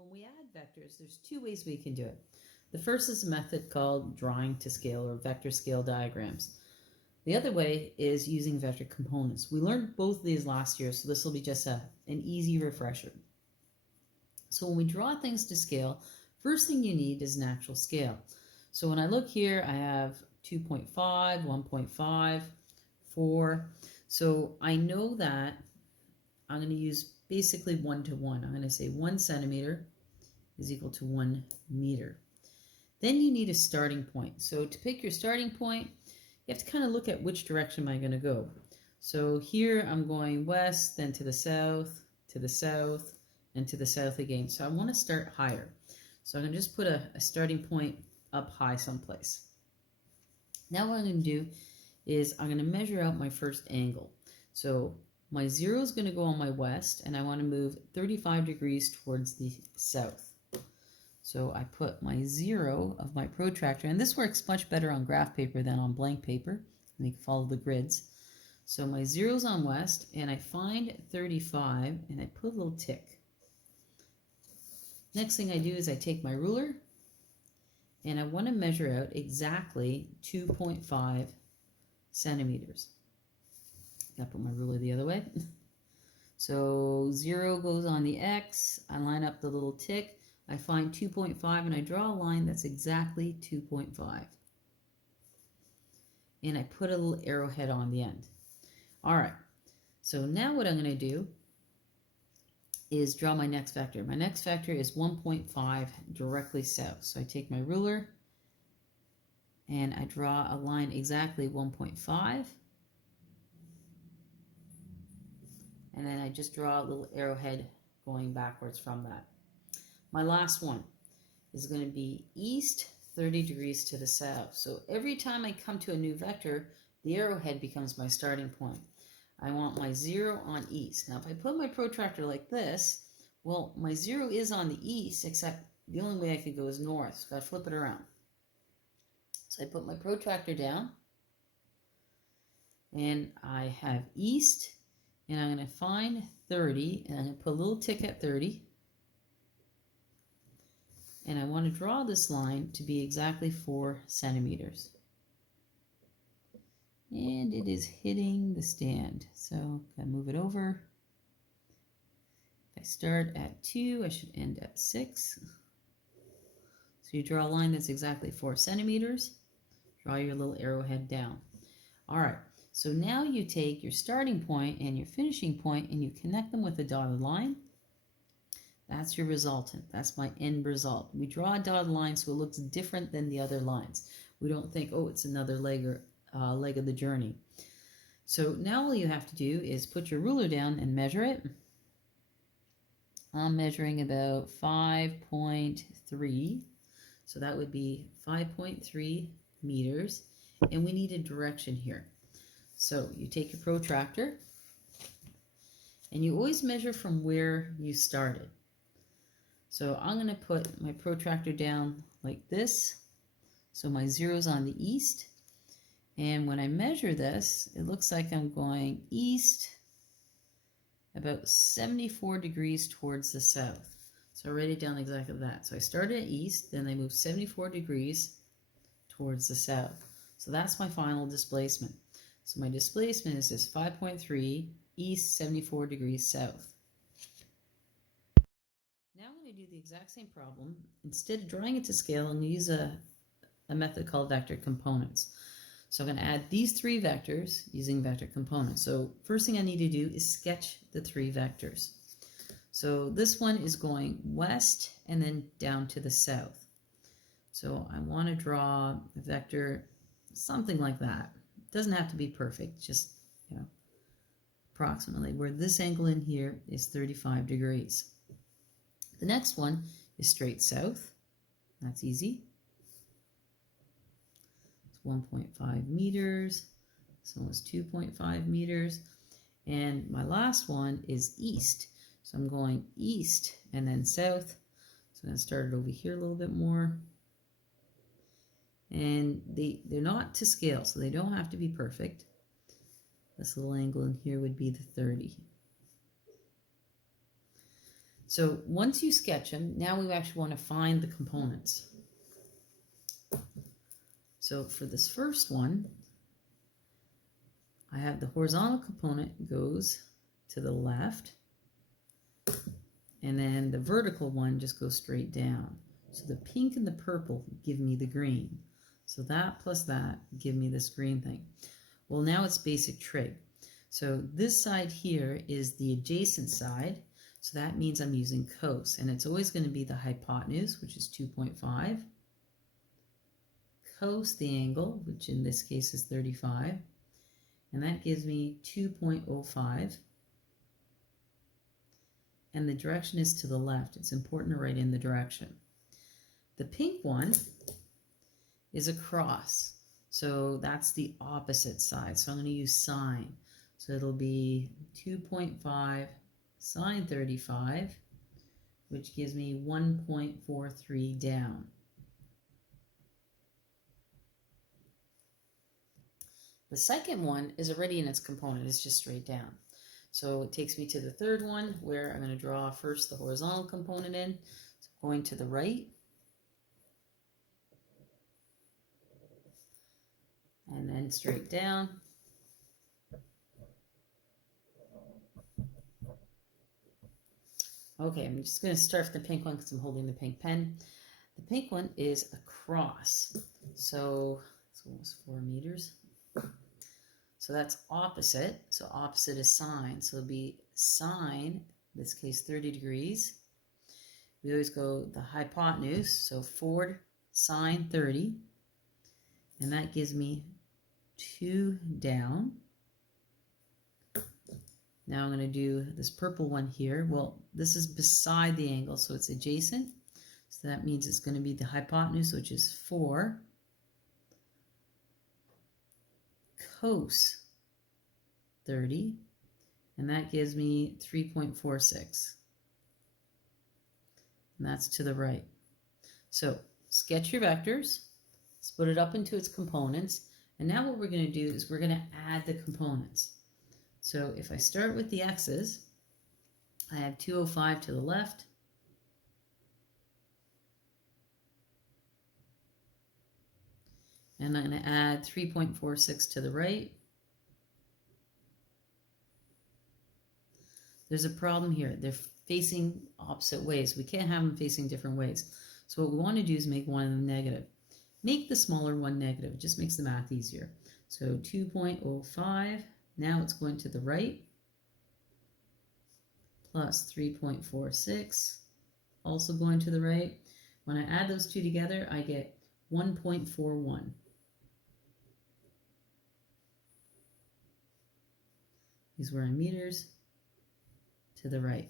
When we add vectors, there's two ways we can do it. The first is a method called drawing to scale or vector scale diagrams. The other way is using vector components. We learned both of these last year, so this will be just an easy refresher. So when we draw things to scale, first thing you need is an actual scale. So when I look here, I have 2.5, 1.5, 4. So I know that I'm going to use basically 1 to 1. I'm going to say 1 centimeter is equal to 1 meter. Then you need a starting point. So to pick your starting point, you have to kind of look at which direction am I going to go. So here I'm going west, then to the south, and to the south again. So I want to start higher. So I'm going to just put a starting point up high someplace. Now what I'm going to do is I'm going to measure out my first angle. So my 0 is going to go on my west, and I want to move 35 degrees towards the south. So I put my 0 of my protractor, and this works much better on graph paper than on blank paper, and you can follow the grids. So my 0 is on west, and I find 35, and I put a little tick. Next thing I do is I take my ruler, and I want to measure out exactly 2.5 centimeters. I put my ruler the other way. So 0 goes on the X, I line up the little tick, I find 2.5, and I draw a line that's exactly 2.5. And I put a little arrowhead on the end. All right, so now what I'm going to do is draw my next vector. My next vector is 1.5 directly south. So I take my ruler and I draw a line exactly 1.5. And then I just draw a little arrowhead going backwards from that. My last one is going to be east 30 degrees to the south. So every time I come to a new vector, the arrowhead becomes my starting point. I want my 0 on east. Now if I put my protractor like this, well, my 0 is on the east, except the only way I could go is north. So I flip it around. So I put my protractor down, and I have east, and I'm going to find 30, and I'm going to put a little tick at 30. And I want to draw this line to be exactly 4 centimeters. And it is hitting the stand. So I'm going to move it over. If I start at 2, I should end at 6. So you draw a line that's exactly 4 centimeters. Draw your little arrowhead down. All right, so now you take your starting point and your finishing point and you connect them with a dotted line. That's your resultant. That's my end result. We draw a dotted line so it looks different than the other lines. We don't think, oh, it's another leg of the journey. So now all you have to do is put your ruler down and measure it. I'm measuring about 5.3. So that would be 5.3 meters. And we need a direction here. So you take your protractor and you always measure from where you started. So I'm going to put my protractor down like this. So my 0 is on the east. And when I measure this, it looks like I'm going east about 74 degrees towards the south. So I write it down exactly that. So I started at east, then I moved 74 degrees towards the south. So that's my final displacement. So my displacement is just 5.3 east, 74 degrees south. Now I'm going to do the exact same problem. Instead of drawing it to scale, I'm going to use a method called vector components. So I'm going to add these 3 vectors using vector components. So first thing I need to do is sketch the 3 vectors. So this one is going west and then down to the south. So I want to draw a vector something like that. It doesn't have to be perfect, just approximately, where this angle in here is 35 degrees. The next one is straight south. That's easy. It's 1.5 meters. So it's 2.5 meters. And my last one is east. So I'm going east and then south. So I'm going to start it over here a little bit more. And they're not to scale, so they don't have to be perfect. This little angle in here would be the 30. So once you sketch them, now we actually want to find the components. So for this first one, I have the horizontal component goes to the left, and then the vertical one just goes straight down. So the pink and the purple give me the green. So that plus that give me this green thing. Well, now it's basic trig. So this side here is the adjacent side. So that means I'm using cos, and it's always going to be the hypotenuse, which is 2.5, cos the angle, which in this case is 35, and that gives me 2.05. And the direction is to the left. It's important to write in the direction. The pink one is across, so that's the opposite side. So I'm going to use sine. So it'll be 2.5 sine 35, which gives me 1.43 down. The second one is already in its component. It's just straight down. So it takes me to the third one, where I'm going to draw first the horizontal component in. So going to the right, and then straight down. Okay, I'm just going to start with the pink one because I'm holding the pink pen. The pink one is across, so it's almost 4 meters. So that's opposite, so opposite is sine, so it'll be sine, in this case 30 degrees. We always go the hypotenuse, so 4 sine 30, and that gives me 2 down. Now I'm going to do this purple one here. Well, this is beside the angle, so it's adjacent. So that means it's going to be the hypotenuse, which is 4 cos 30, and that gives me 3.46. And that's to the right. So sketch your vectors, split it up into its components, and now what we're going to do is we're going to add the components. So if I start with the x's, I have 205 to the left, and I'm going to add 3.46 to the right. There's a problem here. They're facing opposite ways. We can't have them facing different ways. So what we want to do is make one of them negative. Make the smaller one negative. It just makes the math easier. So 2.05, now it's going to the right, plus 3.46, also going to the right. When I add those two together, I get 1.41. These were in meters. To the right.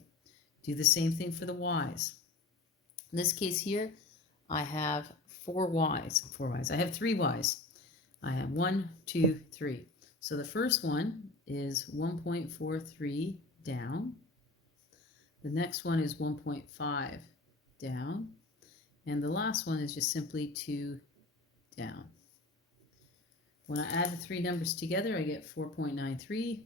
Do the same thing for the y's. In this case here, I have 4 y's. I have 3 y's. I have 1, 2, 3. So the first one is 1.43 down. The next one is 1.5 down. And the last one is just simply 2 down. When I add the 3 numbers together, I get 4.93.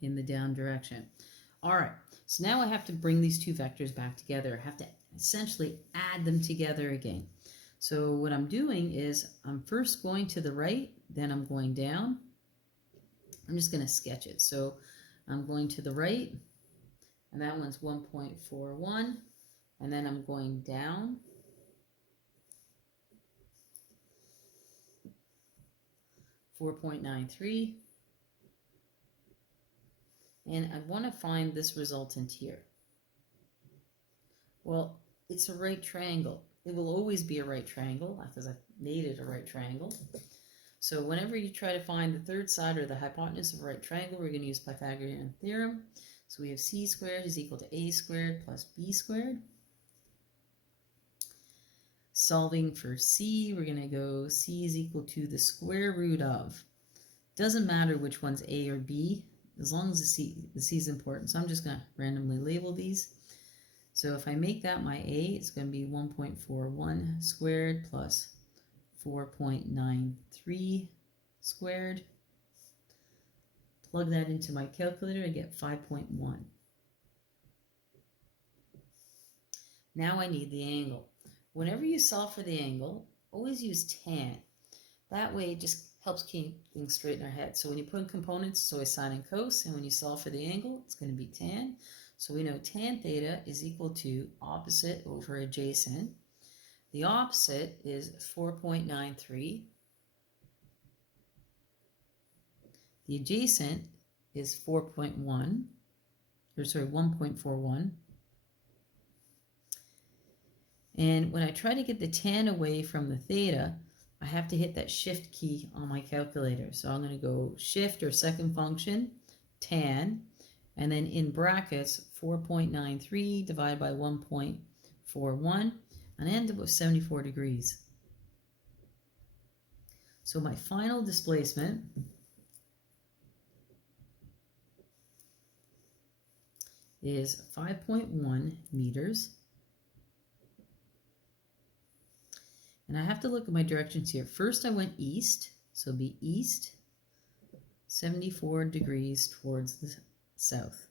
In the down direction. All right, so now I have to bring these two vectors back together. I have to essentially add them together again. So what I'm doing is I'm first going to the right, then I'm going down. I'm just going to sketch it. So I'm going to the right, and that one's 1.41, and then I'm going down. .93. And I want to find this resultant here. Well, it's a right triangle. It will always be a right triangle because I've made it a right triangle. So whenever you try to find the third side or the hypotenuse of a right triangle, we're going to use Pythagorean theorem. So we have c squared is equal to a squared plus b squared. Solving for c, we're going to go c is equal to the square root of. Doesn't matter which one's a or b, as long as the c is important. So I'm just going to randomly label these. So if I make that my a, it's going to be 1.41 squared plus 4.93 squared Plug that into my calculator, I get 5.1. Now I need the angle. Whenever you solve for the angle, always use tan. That way it just helps keep things straight in our head. So when you put in components, it's always sine and cos, and when you solve for the angle, it's going to be tan. So we know tan theta is equal to opposite over adjacent. The opposite is 4.93. The adjacent is 1.41. And when I try to get the tan away from the theta, I have to hit that shift key on my calculator. So I'm going to go shift or second function, tan, and then in brackets, 4.93 divided by 1.41, and I end up with 74 degrees. So my final displacement is 5.1 meters. And I have to look at my directions here. First I went east, so it'll be east, 74 degrees towards the south.